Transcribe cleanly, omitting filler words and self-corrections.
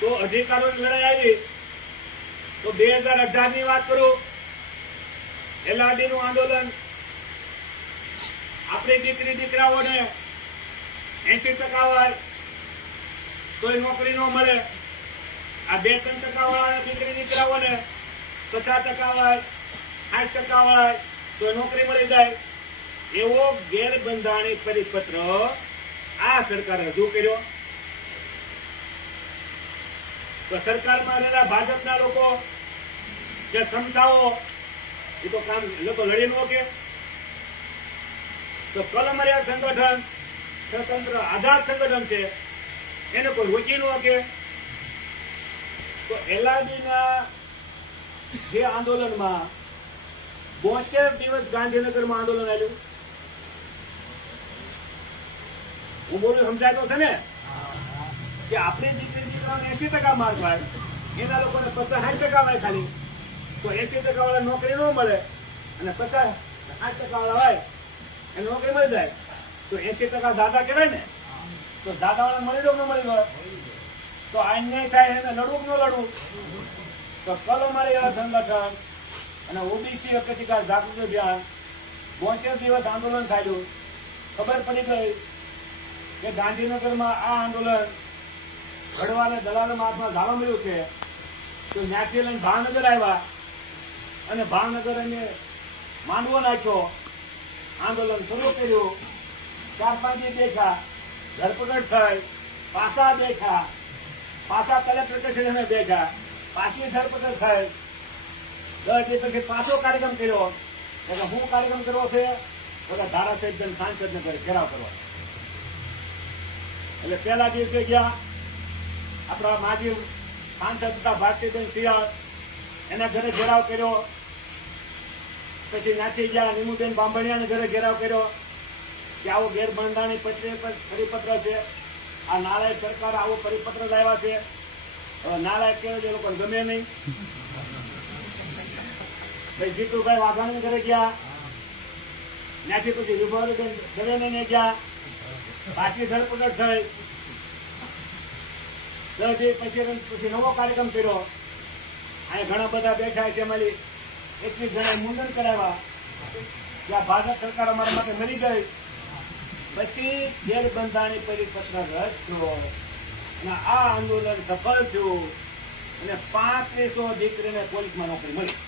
તો અધિકારોની લડાઈ આવી તો 2018 ની વાત કરું, LRD નું આંદોલન, આપણી દીકરી દીકરાઓને 80% હોય તોય નોકરી ન મળે, આ 2-3% વાળા દીકરી દીકરાઓને 50% હોય 60% હોય તો નોકરી મળી જાય, એવો ગેરબંધારણીય પરિપત્ર આ સરકારે રજૂ કર્યો. તો સરકારમાં રહેલા ભાજપના લોકો જે સમજાવો એ તો કામ લોકો લડી ન શકે. તો કલમરિયા સંગઠન સ્વતંત્ર આઝાદ સંગઠન છે, એને કોઈ રોકી ન શકે. તો LRDના જે આંદોલનમાં 72 દિવસ ગાંધીનગરમાં આંદોલન આવ્યું. હું બોલું સમજાય તો છે ને કે આપણી દીકરી દીકરાઓને 80% માર્ક હોય, એના લોકોને 50-60% હોય ખાલી, તો 80% વાળા નોકરી ન મળે અને 50-60% વાળા હોય એને નોકરી મળી જાય તો 80% દાદા કહેવાય ને. તો દાદા વાળા મળી દો ન મળી દો તો અન્યાય થાય એને લડવું ન લડવું. તો કલમરિયા સંગઠન અને ઓબીસી અધિકાર જાગૃતિ અભિયાન 72 દિવસ આંદોલન થયેલું. ખબર પડી ગઈ કે ગાંધીનગરમાં આ આંદોલન ગઢવાને દલાલના હાથમાં ઝાલો મળ્યું છે. તો ત્યાંથી લઈને ભાવનગર આવ્યા અને ભાવનગર એને માંડવો નાખ્યો, આંદોલન શરૂ કર્યું. 4-5 દી દેખા, ધરપકડ થઈ, પાછા દેખા, પાછા કલેક્ટર કચેરીને દેખા, પાછી ધરપકડ થઈ. 10 દી પછી પાછો કાર્યક્રમ કર્યો. એટલે હું કાર્યક્રમ કરવો છે બધા ધારાસભ્ય સાંસદને ઘેરાવ કરવા. એટલે પહેલા દિવસે ગયા આપણા માજી સાંસદ હતા ભારતીબેન શિયાળ, એના ઘરે ઘેરાવ કર્યો. પછી ત્યાંથી ગયા નીમુબેન બાંભણિયાના ઘરે ઘેરાવ કર્યો કે આવો ગેરબંધારણીય પરિપત્ર છે, આ નાલાયક સરકાર આવો પરિપત્ર લાવ્યા છે. હવે નાલાયક કહેવાય એ લોકોને ગમે નહીં. પછી જીતુભાઈ વાઘાણી ઘરે ગયા, ત્યાંથી પછી રૂપાલીબેન દવેને ગયા, પાછી ધરપકડ થઈ. પછી નવો કાર્યક્રમ કર્યો. અહીંયા ઘણા બધા બેઠા છે, એમાંથી 21 જણા મુંડન કરાવ્યા કે આ ભાજપ સરકાર અમારા માટે મરી ગઈ. પછી ગેરબંધારણીય પરિપત્ર રદ થયો અને આ આંદોલન સફળ થયું અને 3500 દીકરીને પોલીસમાં નોકરી મળી.